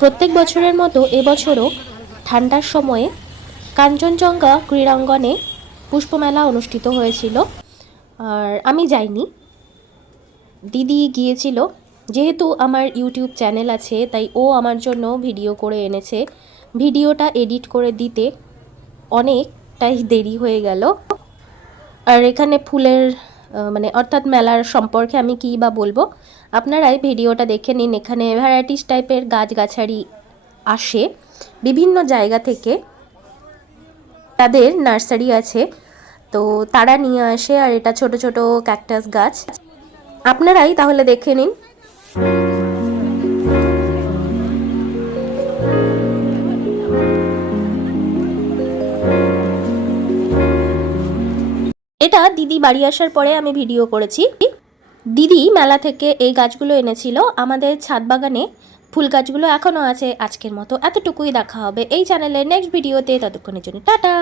প্রত্যেক বছরের মতো এবছরও ঠান্ডার সময়ে কাঞ্চনজঙ্ঘা ক্রীড়াঙ্গনে পুষ্পমেলা অনুষ্ঠিত হয়েছিল। আর আমি যাইনি, দিদি গিয়েছিল। যেহেতু আমার ইউটিউব চ্যানেল আছে তাই ও আমার জন্য ভিডিও করে এনেছে। ভিডিওটা এডিট করে দিতে অনেকটাই দেরি হয়ে গেল। আর এখানে ফুলের মানে অর্থাৎ মেলার সম্পর্কে আমি কী বা বলবো, আপনারাই ভিডিওটা দেখে নিন। এখানে ভ্যারাইটিস টাইপের গাছগাছালি আসে বিভিন্ন জায়গা থেকে, তাদের নার্সারি আছে, তো তারা নিয়ে আসে। আর এটা ছোট ছোট ক্যাকটাস গাছ, আপনারাই তাহলে দেখে নিন। এটা দিদি বাড়ি আসার পরে আমি ভিডিও করেছি। দিদি মেলা থেকে এই গাছগুলো এনেছিল। আমাদের ছাদ বাগানে ফুল গাছগুলো এখনও আছে। আজকের মতো এতটুকুই, দেখা হবে এই চ্যানেলের নেক্সট ভিডিওতে। ততক্ষণের জন্য টাটা।